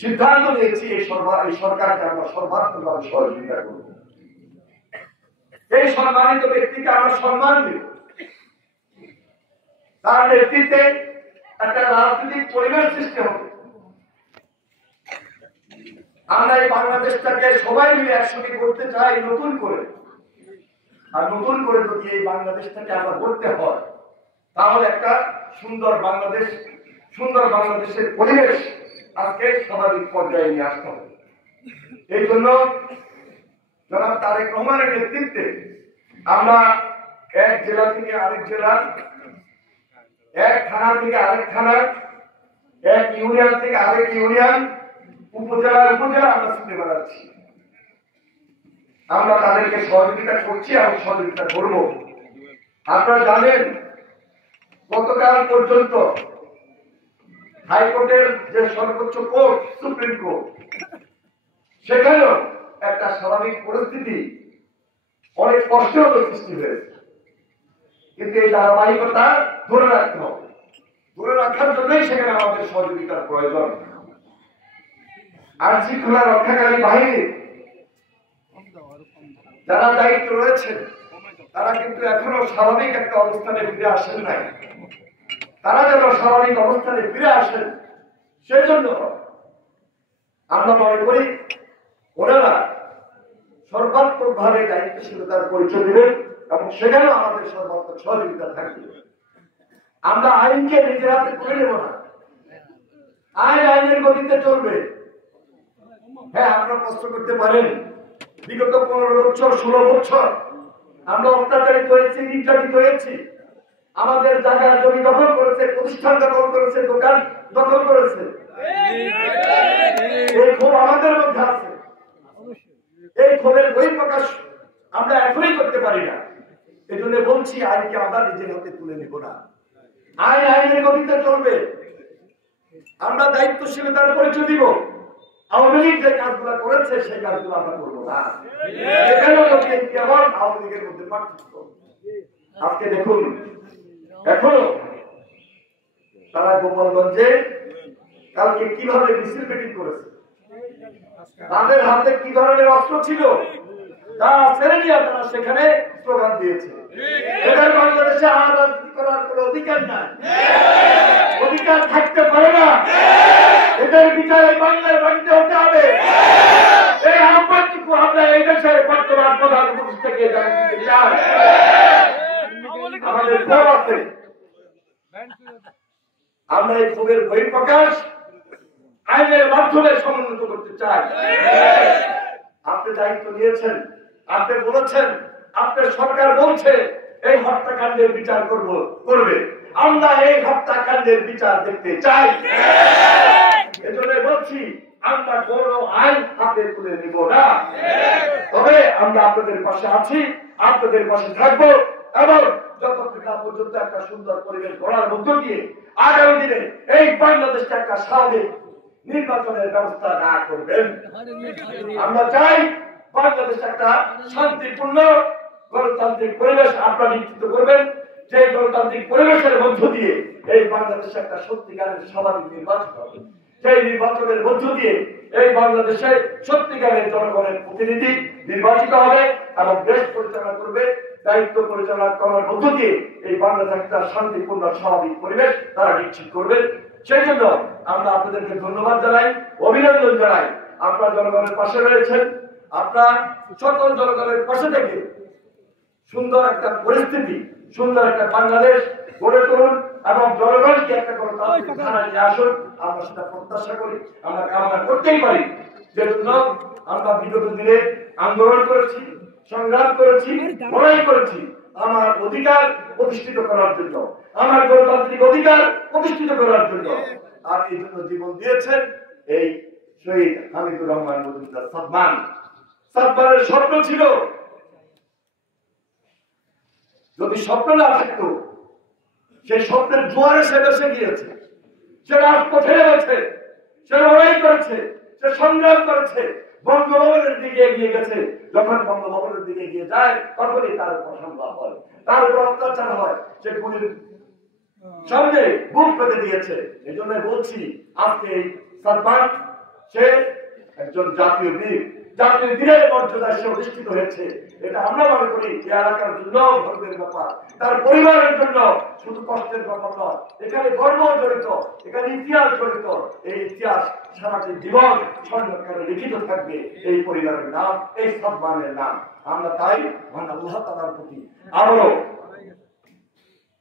সিদ্ধান্ত নিয়েছি এই সরকারকে আমরা সর্বাত্মকভাবে সহযোগিতা করব। এই সম্মানিত ব্যক্তিকে আমরা সম্মান দিব। তার নেতৃত্বে একটা রাজনৈতিক পরিবেশ সৃষ্টি হবে। আমরা এই বাংলাদেশটাকে সবাই মিলে একসঙ্গে করতে চাই নতুন করে। আর নতুন করে যদি এই বাংলাদেশটাকে আমরা করতে হয়, তাহলে একটা সুন্দর বাংলাদেশের পরিবেশ আজকে স্বাভাবিক পর্যায়ে নিয়ে আসতে হবে। এই জন্য জনাব তারেক রহমানের নেতৃত্বে আমরা এক জেলা থেকে আরেক জেলা, এক থানা থেকে আরেক থানা, এক ইউনিয়ন থেকে আরেক ইউনিয়ন, উপজেলা আমরা ছুটে বেড়াচ্ছি। আমরা তাদেরকে সহযোগিতা করছি এবং সহযোগিতা করব। আপনারা জানেন গতকাল পর্যন্ত হাইকোর্টের যে সর্বোচ্চ কোর্ট সুপ্রিম কোর্ট, সেখানেও একটা স্বাভাবিক পরিস্থিতি অনেক কষ্টের সৃষ্টি হয়েছে। কিন্তু এই ধারাবাহিকতা ধরে রাখতে হবে। ধরে রাখার জন্যই সেখানে আমাদের সহযোগিতার প্রয়োজন। আইন শৃঙ্খলা রক্ষাকারী বাহিনী যারা দায়িত্ব রয়েছেন, তারা কিন্তু এখনো স্বাভাবিক একটা অবস্থানে ফিরে আসেন নাই। তারা যেন স্বাভাবিক অবস্থানে ফিরে আসেন, সেজন্য আমরা মনে করি ওনারা সর্বাত্মকভাবে দায়িত্বশীলতার পরিচয় দেবেন এবং সেখানেও আমাদের সর্বাত্মক সহযোগিতা থাকবে। আমরা আইনকে নিজের হাতে তুলে নেব না। আইনের গতিতে চলবে। হ্যাঁ, আপনারা প্রশ্ন করতে পারেন বিগত 15 বছর 16 বছর আমরা অত্যাচারিত হয়েছি, নির্যাতিত হয়েছি। আমাদের জায়গা জমি দখল করেছে, প্রতিষ্ঠান দখল করেছে, দোকান দখল করেছে। এই ক্ষোভ আমাদের মধ্যে আছে। এই ক্ষোভের বহিঃপ্রকাশ আমরা এখনই করতে পারি না। এই জন্য বলছি, আইনকে আমরা নিজের হাতে তুলে নেব না। আইনের গতিতে চলবে। আমরা দায়িত্বশীলতার পরিচয় দিব। আওয়ামী লীগ যে কাজগুলো করেছে সেই কাজগুলো আমরা করবো না। এখানেও কেবল আওয়ামী লীগের মধ্যে পার্থক্য। আজকে দেখুন, এখনো তারা গোপালগঞ্জে কালকে কিভাবে মিছিল মিটিং করেছে, তাদের হাতে কি ধরনের অস্ত্র ছিল তা ছেড়ে দিয়ে তারা সেখানে স্লোগান দিয়েছে। এদের বাংলাদেশে আর রাজনীতি করার কোনো অধিকার নাই, অধিকার থাকতে পারে না। এদের বিচার এই বাংলার বাড়িতে হতে হবে। এই আহ্বানটুকু আমরা এই দেশের বর্তমান প্রধান উপদেষ্টাকে জানাতে চাই। আমাদের ক্ষোভ আছে, আমরা এই ক্ষোভের বহিঃপ্রকাশ আইনের মাধ্যমে সমুন্নত করতে চাই। আপনি দায়িত্ব নিয়েছেন, আপনি বলেছেন, আপনার সরকার বলছে এই হত্যাকাণ্ডের বিচার করবে। আমরা এই হত্যাকাণ্ডের বিচার দেখতে চাই। এজন্য বলছি, আমরা কোন আইন হাতে তুলে নিব না। তবে আমরা আপনাদের পাশে আছি, আপনাদের পাশে থাকবো এবং যতক্ষণ পর্যন্ত একটা সুন্দর পরিবেশ গড়ার মধ্য দিয়ে আগামী দিনে এই বাংলাদেশটা একটা স্বাভাবিক নির্বাচনের ব্যবস্থা না করবেন। আমরা চাই বাংলাদেশ একটা শান্তিপূর্ণ গণতান্ত্রিক পরিবেশ আপনারা নিশ্চিত করবেন, যে গণতান্ত্রিক পরিবেশের মধ্য দিয়ে এই বাংলাদেশে একটা সত্যিকারের স্বাভাবিক নির্বাচন হবে। সেই নির্বাচনের মধ্য দিয়ে এই বাংলাদেশে সত্যিকারের জনগণের প্রতিনিধি নির্বাচিত হবে এবং দেশ পরিচালনা করবে। দায়িত্ব পরিচালনা করার মধ্য দিয়ে এই বাংলাদেশ একটা শান্তিপূর্ণ স্বাভাবিক পরিবেশ তারা নিশ্চিত করবে। সেই জন্য আমরা আপনাদেরকে ধন্যবাদ জানাই, অভিনন্দন জানাই। আপনারা জনগণের পাশে রয়েছেন। আপনারা সকল জনগণের পাশে থেকে সুন্দর একটা পরিস্থিতি, সুন্দর একটা বাংলাদেশ গড়ে তুলুন এবং জনগণকে একটা গণতান্ত্রিক ধারায় নিয়ে আসুন। আমরা সেটা প্রত্যাশা করি, আমরা কামনা করতেই পারি। যেজন্য আমরা বিগত দিনে আন্দোলন করেছি, সংগ্রাম করেছি, লড়াই করেছি আমার অধিকার প্রতিষ্ঠিত করার জন্য, আমার গণতান্ত্রিক অধিকার প্রতিষ্ঠিত করার জন্য। আর এই জন্য জীবন দিয়েছেন এই শহীদ হামিদুর রহমান মজুমদার সাদমান। সাদমানের স্বপ্ন ছিল, যদি স্বপ্ন না থাকতো, সেই স্বপ্নের জোয়ারে সে বেসে গিয়েছে, সে রাজপথে নেমেছে, সে লড়াই করেছে, সে সংগ্রাম করেছে, বঙ্গভবনের দিকে এগিয়ে গেছে। যখন বঙ্গভবনের দিকে এগিয়ে যায় তখনই তার উপর হামলা হয়, তার উপর অত্যাচার হয়, সে গুলির সামনে বুক পেতে দিয়েছে। এই জন্য বলছি, আজকে এই সালমান সে একজন জাতীয় বীর, জাতীয় বীরের মর্যাদায় সে অধিষ্ঠিত হয়েছে। এটা আমরা মনে করি এই এলাকার জন্য গর্বের ব্যাপার, তার পরিবারের জন্য শুধু কষ্টের ব্যাপার নয়, এখানে গর্ব জড়িত, এখানে ইতিহাস জড়িত। এই ইতিহাস সারাটি জীবন স্বর্ণাক্ষরে লিখিত থাকবে এই পরিবারের নাম, এই সালমানের নাম। আমরা তাই মহান আল্লাহ তাআলার প্রতি আবারও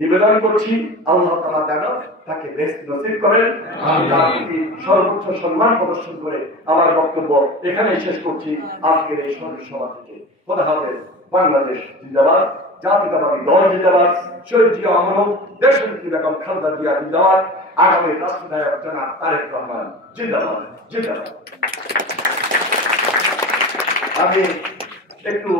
নিবেদন করছি, আল্লাহ তাআলা যেন তাকে বেহেশত নসিব করেন। আমি তার প্রতি সর্বোচ্চ সম্মান প্রদর্শন করে আমার বক্তব্য এখানে শেষ করছি আজকের এই সভা থেকে। খোদা হাফেজ। বাংলাদেশ জিন্দাবাদ, জাতীয়তাবাদী দল জিন্দাবাদ, শহীদ জিয়া অমর, দেশনেত্রী বেগম খালেদা জিয়া জিন্দাবাদ, আগামী রাষ্ট্রনায়ক জনাব তারেক রহমান জিন্দাবাদ জিন্দাবাদ। আমি একটু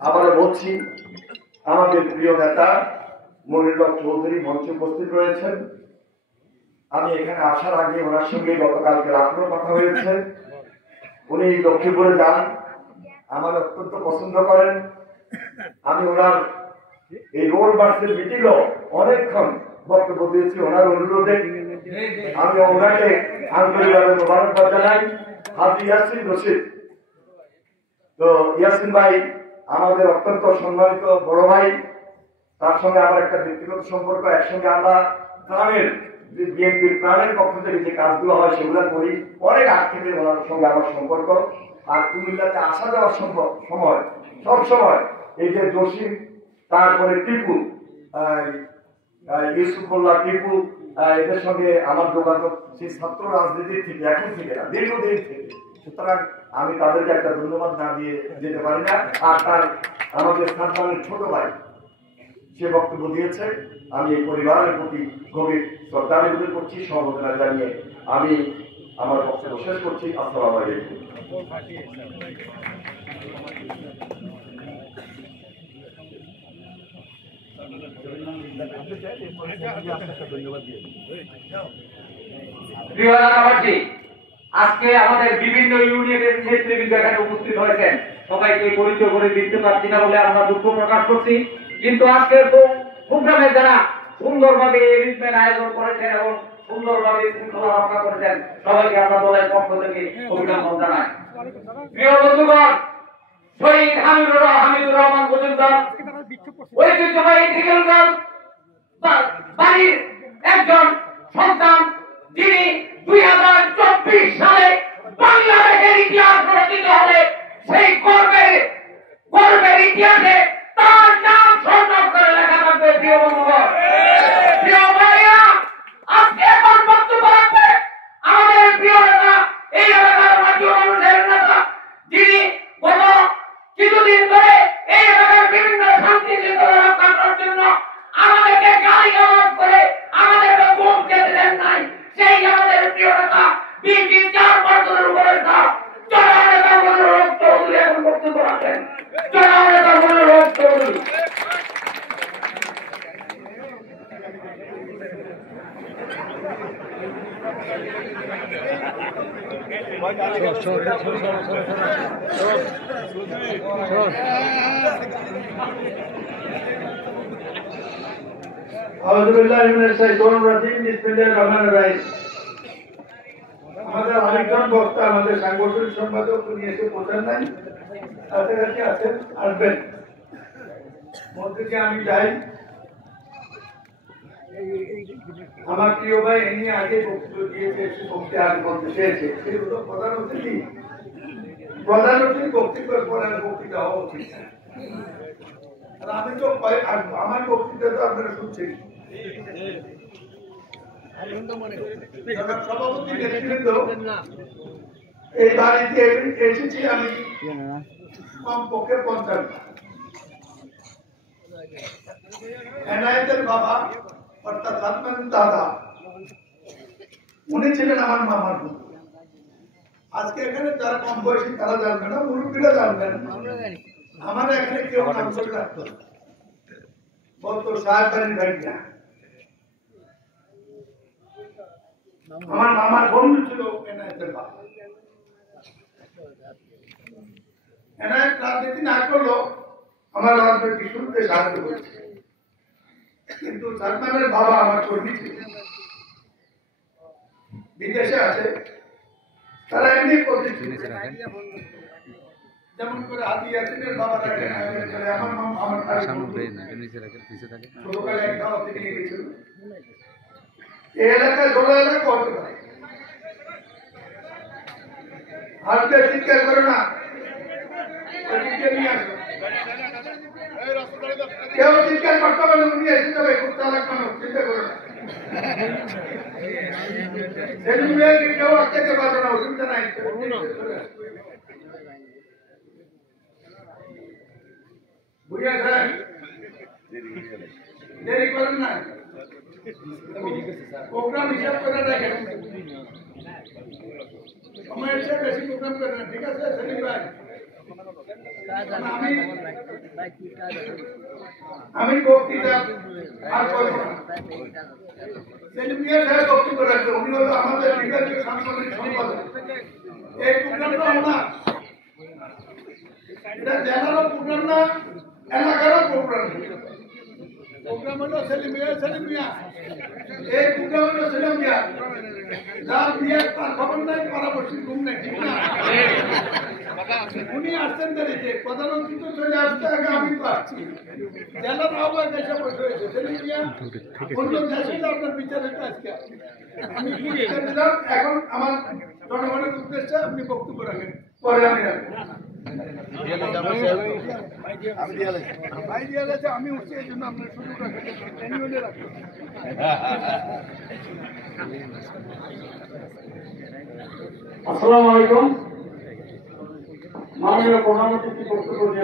আবারও বলছি, আমাদের প্রিয় নেতা মনির হক চৌধুরী মঞ্চে উপস্থিত রয়েছেন। আমি এখানে আসার আগে ওনার সঙ্গে গতকালকে রাত্রেও কথা হয়েছে। উনি লক্ষ্মীপুরে যান, আমার অত্যন্ত পছন্দ করেন। আমি ওনার এই রোড বাসের মিটিংও অনেকক্ষণ বক্তব্য দিয়েছি ওনার অনুরোধে। আমি ওনাকে আন্তরিকভাবে মোবারকবাদ জানাই। হাজী ইয়াসিন রশিদ, তো ইয়াসিন ভাই আমাদের অত্যন্ত সম্মানিত বড় ভাই, তার সঙ্গে আমার একটা ব্যক্তিগত সম্পর্ক। একসঙ্গে আমরা প্রাণের বিএনপির প্রাণের পক্ষ থেকে যে কাজগুলো হয় সেগুলো করি। অনেক আগ থেকে ওনার সঙ্গে আমার সম্পর্ক। আর কুমিল্লাতে আসা যাওয়ার সময় সব সময় এই যে জসিম, তারপরে টিপু, ইউসুফুল্লাহ টিপু, এদের সঙ্গে আমার যোগাযোগ সেই ছাত্র রাজনীতির থেকে, এখন থেকে না, দীর্ঘদিন থেকে। সুতরাং আমি তাদেরকে একটা ধন্যবাদ না দিয়ে যেতে পারি না। আর তার আমাদের সালমানের ছোট ভাই সে বক্তব্য দিয়েছে, আমি এই পরিবারের প্রতি গভীর শ্রদ্ধা নিবেদন করছি, সমবেদনা জানিয়ে আমি আমার বক্তব্য শেষ করছি। আসসালামু আলাইকুম। প্রিয় এলাকাবাসী, আজকে আমাদের বিভিন্ন ইউনিয়নের নেতৃবৃন্দ এখানে উপস্থিত হয়েছেন। সবাইকে পরিচয় করে দিতে পারছি না বলে আমরা দুঃখ প্রকাশ করছি। কিন্তু আজকে প্রোগ্রামে যারা সুন্দরভাবে ইভেন্ট আয়োজন করেছেন এবং সুন্দরভাবে শৃঙ্খলা রক্ষা করেছেন, সবাইকে আমরা দলের পক্ষ থেকে অভিনন্দন জানাই। প্রিয় বন্ধুগণ, শহীদ হামিদুর রহমান মজুমদার ঐতিহ্যবাহী ট্রিগল দল বাড়ির একজন সন্তান, যিনি 2024 সালে বাংলাদেশের ইতিহাস রচিত হবে, সেই গর্বের ইতিহাসে তার নাম স্বর্ণাক্ষরে লেখা থাকবে। প্রিয় বন্ধুগণ, প্রিয় ভাইয়া, আজকে এখন বক্তব্য রাখবে আমাদের প্রিয় নেতা, এই এলাকার মাটি মানুষের নেতা, যিনি গত কিছুদিন ধরে এই এলাকার বিভিন্ন শান্তি শৃঙ্খলা রক্ষা করার জন্য আমাদেরকে গালিগালাজ করে আমাদেরকে ঘুম খেতে দেন নাই। সেই আমাদের প্রিয় নেতা বিএনপি 4 বছরের উপরে জনাব নেতা মনির হক চৌধুরী এখন বক্তব্য রাখেন। জনাব নেতা মনির হক চৌধুরী। আমাদের আরেকজন বক্তা, আমাদের সাংগঠনিক সম্পাদক, উনি এসে পৌঁছান নাই, কাছাকাছি আছেন, আসবেন। মধ্যে আমি যাই, আমার প্রিয় ভাই এমনি আগে বক্তব্য দিয়েছে, বক্তৃতা আগে বলতে চেয়েছে, সেগুলো প্রধান অতিথি বক্তৃতার পরে বক্তৃতা হওয়া উচিত। আর আমি তো আমার বক্তৃতা তো আপনারা শুনছেন। সভাপতি নেতৃবৃন্দ, এই বাড়িতে এসেছি আমি কমপক্ষে 50। এনায়েতের বাবা অর্থাৎ সালমানের দাদা, উনি ছিলেন আমার মামার বোন। আজকে এখানে যারা কম বয়সী তারা জানবে না, মুরব্বীরা জানবেন। আমার এখানে কেউ নাম করে রাখতো না, বলতো সাহেব বাড়ির ভাইয়া। আমার মামার বন্ধু ছিল এনায়েতের বাবা। এনায়েত রাজনীতি না করলো, আমার রাজনীতি শুরুতে সাহায্য করেছে। কিন্তু সালমানের বাবা আমার কর্মী ছিল। বিদেশে আছে, তারা এমনি প্রতিষ্ঠিত। যেমন করে হাদি ইয়াসিনের বাবা রাখেন, আমার মামা আমার ছোটকালে এক দাওয়াতে নিয়ে গেছিল। এই এলাকায় দোলা এলাকা হতে পারে, হাতকে চিৎকার করে না, নিয়ে আসো। কেউ চিৎকার করতে পারে, উনি এসে যাবে, খুব চালাক মানুষ, চিন্তা করে না। কেউ আটকাতে পারবে না, অসুবিধা নাই। বুঝেছেন? দেরি করেন না, প্রোগ্রাম হিসাব করে রাখেন। সময়ের চেয়ে বেশি প্রোগ্রাম করেন না, ঠিক আছে সেলিম ভাই? আমি বক্তৃতা আর করবো না। সেলিম মিয়া সাহেব বক্তব্য রাখবে, উনি হলো আমাদের বিভাগীয় সাংগঠনিক সম্পাদক। এই প্রোগ্রামটা ওনার, এটা জেলারও প্রোগ্রাম না, এলাকারও প্রোগ্রাম। প্রোগ্রাম হলো সেলিম মিয়া, এই প্রোগ্রাম হলো সেলিম মিয়া। যার বিয়ের তার খবর নাই, পরামর্শী ঘুম নেই, ঠিক না? উনি আসছেন দেরিতে, প্রধানমন্ত্রী তো চলে আসতে আগে আমি তো আসছি। জেলার আহ্বায়ক দেশে বসে হয়েছে, সেলিম মিয়া অন্য দেশে আপনার বিচারে আজকে আমি দিলাম। এখন আমার জনগণের উদ্দেশ্যে আপনি বক্তব্য রাখেন, পরে আমি রাখবো। আমি উঠছি, এই জন্য আপনার সুযোগ রাখেন। আসসালামু আলাইকুম। মাননীয় প্রধানমন্ত্রী বক্তব্য